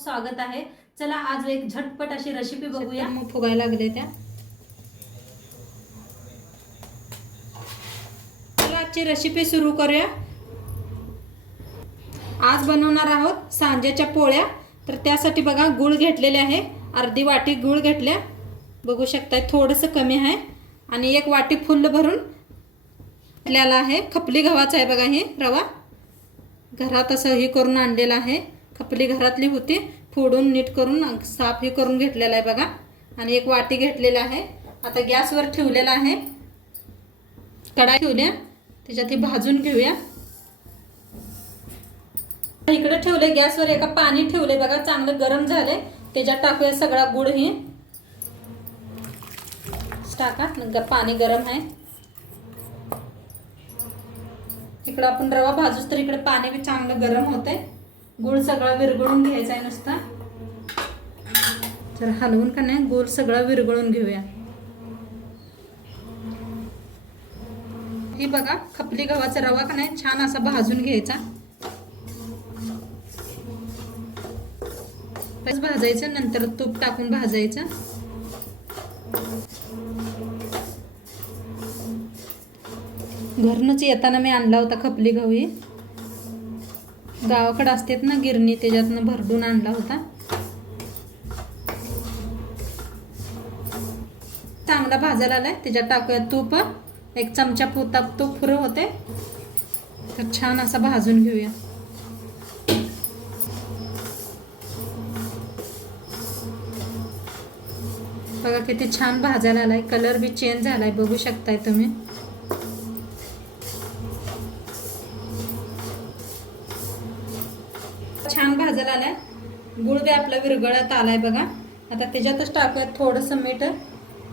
खूप स्वागत आहे. चला आज एक झटपट अशी रेसिपी बघूया. मग फुगायला लागले त्या. चला आजची रेसिपी सुरू करूया. आज बनवणार आहोत सांजेच्या पोळ्या. तर त्यासाठी बघा गुळ घेतलेले आहे. अर्धी वाटी गुळ घेतल्या. बघू शकताय थोडंसं कमी आहे. आणि एक वाटी फुल्ल भरून घेतलेला आहे. खपली गव्हाचा आहे बघा हे रवा. घरात असं हे करून आणलेलं आहे. खपली घरातली होती फोडून नीट करून साफ हे करून घेतलेलं आहे बघा. आणि एक वाटी घेतलेला आहे. आता गॅसवर ठेवलेला आहे. कढाई ठेवल्या त्याच्यात हे भाजून घेऊया. इकडे ठेवले गॅसवर एका पाणी ठेवले बघा चांगलं गरम झाले त्याच्यात टाकूया सगळा गुळ हे. टाका पाणी गरम आहे. इकडं आपण रवा भाजूस तर इकडे पाणी बी चांगलं गरम होतंय. गुळ सगळा विरघळून घ्यायचा आहे नुसता. तर हलवून का नाही गुळ सगळा विरघळून घेऊया. हे बघा खपली गव्हाचा रवा का नाही छान असा भाजून घ्यायचा. भाजायचं नंतर तूप टाकून भाजायचं. घरनंच येताना मी आणला होता खपली गहू ही. गावाकडं असतात ना गिरणी त्याच्यातनं भरडून आणला होता. चांगला भाजायला आलाय त्याच्यात टाकूया तूप. एक चमचा पुता तूप पुरं होते तर छान असा भाजून घेऊया. बघा किती छान भाजायला आलाय कलर बी चेंज झालाय बघू शकताय तुम्ही छान भाजायला आलाय गुळ बी आपला आलाय बघा. आता त्याच्यातच टाकूया थोडंसं मीठ.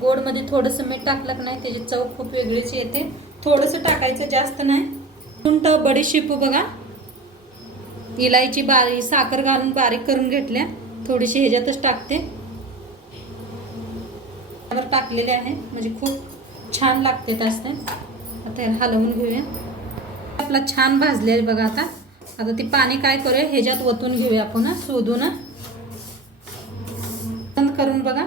गोडमध्ये थोडंसं मीठ टाकलं की नाही त्याची चव खूप वेगळीच येते. थोडंसं टाकायचं जास्त नाही. सुंट बडीशेपू बघा. इलायची बारी साखर घालून बारीक करून घेतल्या. थोडीशी ह्याच्यातच टाकते. त्यावर टाकलेले आहे. म्हणजे खूप छान लागते असते आता हलवून घेऊया. आपला छान भाजले बघा आता. आता ती पाणी काय करूया? ह्याच्यात ओतून घेऊया आपण शोधून करून बघा.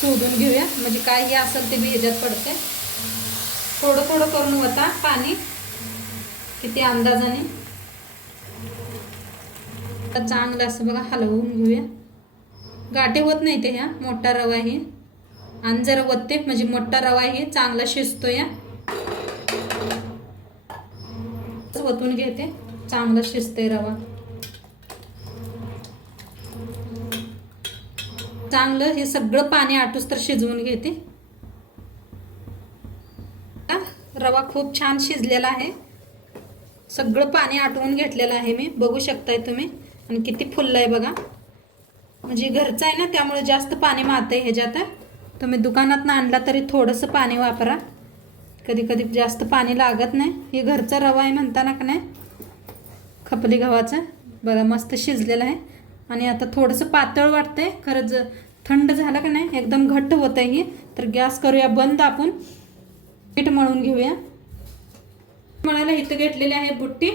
शोधून घेऊया. म्हणजे काय हे असेल ते बी ह्याच्यात पडते थोडं थोडं करून वता पाणी. किती अंदाजाने. तर चांगलं असं बघा हलवून घेऊया. गाठे होत नाही ते ह्या. मोठा रवा आहे. आणि जरा वत्ते. म्हणजे मोठा रवा आहे. चांगला शिजतो या वतून घेते. चांगला शिजते रवा. चांगलं हे सगळं पाणी आटूस तर शिजवून घेते. रवा खूप छान शिजलेला आहे. सगळं पाणी आटवून घेतलेलं आहे मी. बघू शकताय तुम्ही. आणि किती फुललं आहे बघा. म्हणजे घरचं आहे ना त्यामुळे जास्त पाणी मारतं आहे ह्याच्यात. तुम्ही दुकानात आणला तरी थोडंसं पाणी वापरा. कधी कधी जास्त पाणी लागत नाही. हे घरचा रवा आहे म्हणताना का नाही? खपली गव्हाचं. बघा मस्त शिजलेलं आहे. आणि आता थोडंसं पातळ वाटतंय. खरं ज थंड झालं का नाही एकदम घट्ट होतं ही. तर गॅस करूया बंद आपण. पीठ मळून घेऊया. मळायला इथं घेतलेली आहे बुट्टी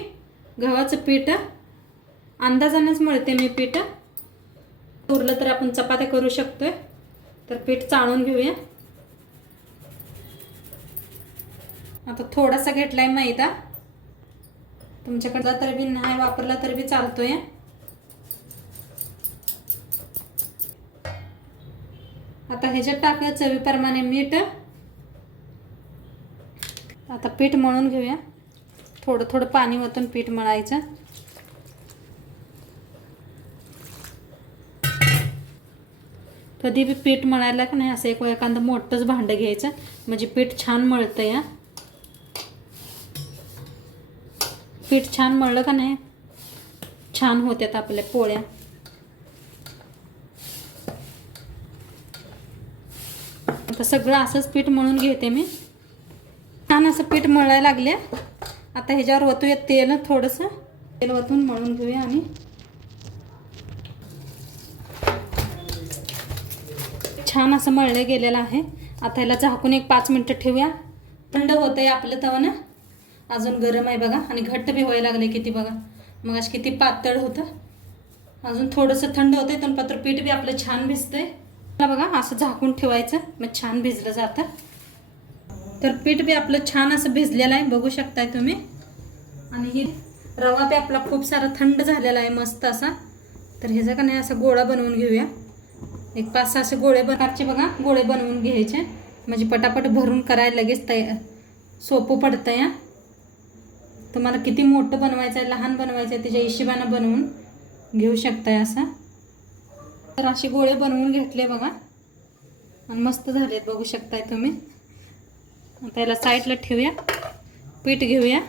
गव्हाचं पीठ. अंदाजानेच मळते मी पीठ. उरलं तर आपण चपात्या करू शकतोय. तर पीठ चाळून घेऊया. आता थोडासा घेतलाय मैदा. तुमच्याकडला तरी बी नाही वापरला तरी बी चालतोय. आता ह्याच्यात टाकूया चवीप्रमाणे मीठ. आता पीठ मळून घेऊया. थोडं थोडं पाणी ओतून पीठ मळायचं. कधी बी पीठ मळायला का नाही असं एक एखादं मोठंच भांडं घ्यायचं. म्हणजे पीठ छान मळतं या पीठ छान मळलं का नाही छान होत्यात आपल्या पोळ्या. सगळं असंच पीठ मळून घेते मी. छान असं पीठ मळायला लागले. आता ह्याच्यावर ओतूया तेल थोडंसं. तेल ओतून मळून घेऊया आम्ही. छान असं मळलं गेलेलं आहे. आता ह्याला झाकून एक पाच मिनटं ठेवूया. थंड होतं आहे आपलं तवं ना. अजून गरम आहे बघा. आणि घट्ट बी व्हायला लागले किती बघा. मग किती पातळ होतं. अजून थोडंसं थंड होतंय. पण पत्र पीठ बी आपलं छान भिजतं आहे बघा असं झाकून ठेवायचं. मग छान भिजलं जातं. तर पीठ बी आपलं छान असं भिजलेलं आहे बघू शकताय तुम्ही. आणि ही रवा बी आपला खूप सारा थंड झालेला आहे मस्त असा. तर ह्याचा का नाही असा गोळा बनवून घेऊया. एक पाच सहा असे गोळे प्रकारचे बघा गोळे बनवून घ्यायचे. म्हणजे पटापट भरून करायला लगेच तयार सोपं पडतं या तुम्हाला किती मोठं बनवायचं आहे लहान बनवायचं आहे त्याच्या हिशोबानं बनवून घेऊ शकताय असं. तर असे गोळे बनवून घेतले बघा. आणि मस्त झालेत बघू शकताय तुम्ही. आता याला साईडला ठेवूया. पीठ घेऊया.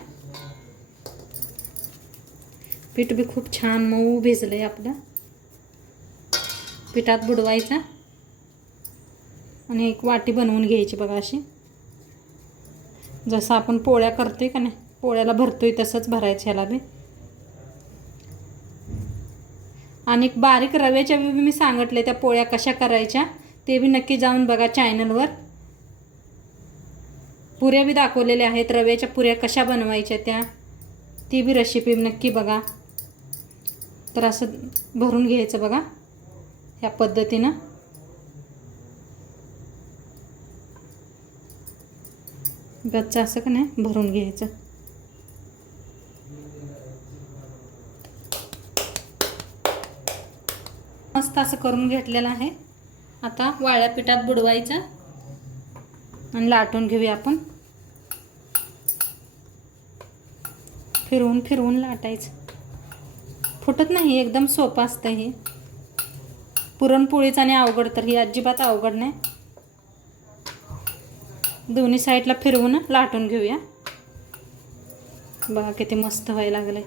पीठ बी खूप छान मऊ भिजलं आहे आपलं. पिठात बुडवायचा. आणि एक वाटी बनवून घ्यायची बघा अशी. जसं आपण पोळ्या करतोय का नाही पोळ्याला भरतोय तसंच भरायचं ह्याला बी. आणि बारीक रव्याच्या बी मी सांगितले त्या पोळ्या कशा करायच्या ते बी नक्की जाऊन बघा चॅनलवर पुऱ्या बी दाखवलेल्या आहेत रव्याच्या पुऱ्या कशा बनवायच्या त्या ती बी रेसिपी नक्की बघा. तर असं भरून घ्यायचं बघा ह्या पद्धतीनं. गच्च असं का नाही भरून घ्यायचं. मस्त असं करून घेतलेलं आहे. आता वाळ्या पिठात बुडवायचं आणि लाटून घेऊया आपण. फिरवून फिरवून लाटायचं. फुटत नाही एकदम सोपं असतं हे. पुरणपोळीचं आणि अवघड तर ही अजिबात अवघड नाही. दोन्ही साईडला फिरवून लाटून घेऊया. बघा किती मस्त व्हायला लागलंय.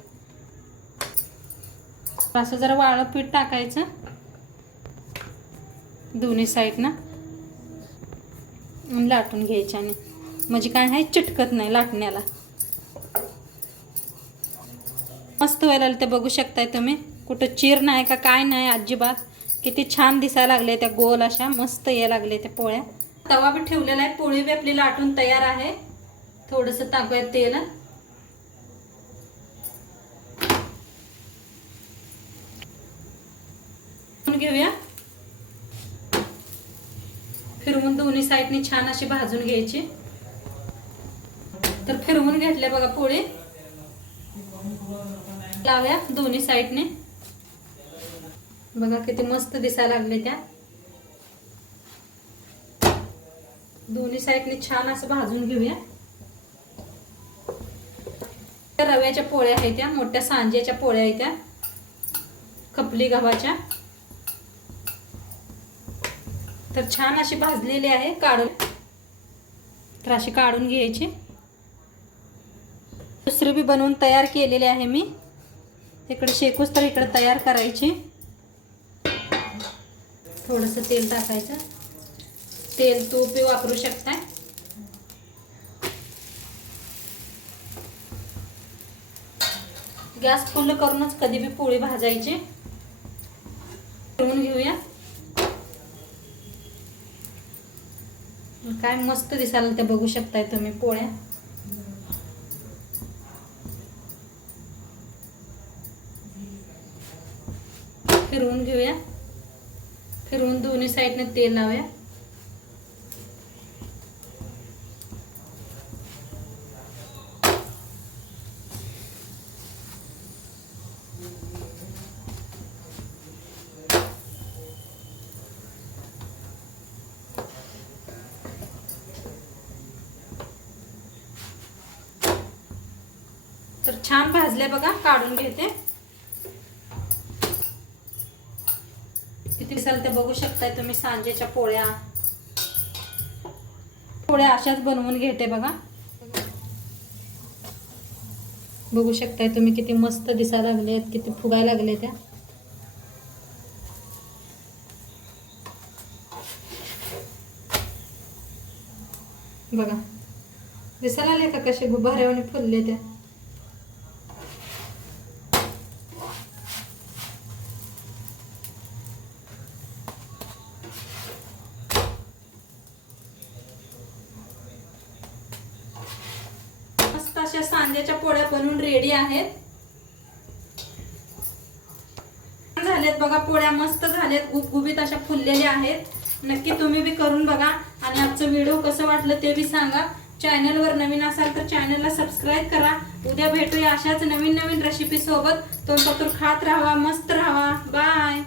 असं जरा वाळं पीठ टाकायचं. दोन्ही साईडनं लाटून घ्यायच्याने म्हणजे काय आहे चिटकत नाही लाटण्याला. मस्त व्हायला ते बघू शकताय तुम्ही. कुठं चीर नाही का काय नाही अजिबात. किती छान दिसायला लागले त्या गोल अशा मस्त यायला लागले त्या पोळ्या. तवा बी ठेवलेला आहे पोळी बी आपली लाटून तयार आहे. थोडंसं टाकूया तेल. घेऊया. फिरवून दोन्ही साईडने छान अशी भाजून घ्यायची. तर फिरवून घेतल्या बघा पोळी. लाव्या दोन्ही साईडने बघा किती मस्त दिसायला लागले त्या. दोन्ही साईडने छान असं भाजून घेऊया. त्या रव्याच्या पोळ्या आहेत त्या मोठ्या सांज्याच्या पोळ्या आहेत त्या. खपली गव्हाच्या. तर छान अशी भाजलेली आहे काढून. तर अशी काढून घ्यायची. दुसरी बी बनवून तयार केलेली आहे मी. इकडे शेकूच तर इकडे तयार करायची. थोडंसं तेल टाकायचं. तेल तूप वापरू शकताय. गॅस फुल करूनच कधी बी पोळी भाजायची. ठेवून घेऊया. काय मस्त दिसायला त्या बघू शकताय तुम्ही पोळ्या. फिरवून घेऊया. फिरवून दोन्ही साईडने तेल लावूया. तर छान भाजले बघा काढून घेते. किती दिसाल ते बघू शकताय तुम्ही सांजेच्या पोळ्या. पोळ्या अशाच बनवून घेते बघा. बघू शकताय तुम्ही किती मस्त दिसायला लागले आहेत किती फुगायला लागले त्या. बघा. दिसायला आले का कसे गुब्बाऱ्याने फुलले त्या. कांद्याच्या पोळ्या बनवून रेडी आहेत. झाल्यात बघा पोळ्या मस्त झाल्यात गुबगुबीत अशा फुललेल्या आहेत. नक्की तुम्ही बी करून बघा. आणि आजचं व्हिडिओ कसं वाटलं ते बी सांगा. चॅनलवर नवीन असाल तर चॅनलला सबस्क्राईब करा. उद्या भेटूया अशाच नवीन नवीन रेसिपी सोबत. तो खात राहावा मस्त राहावा बाय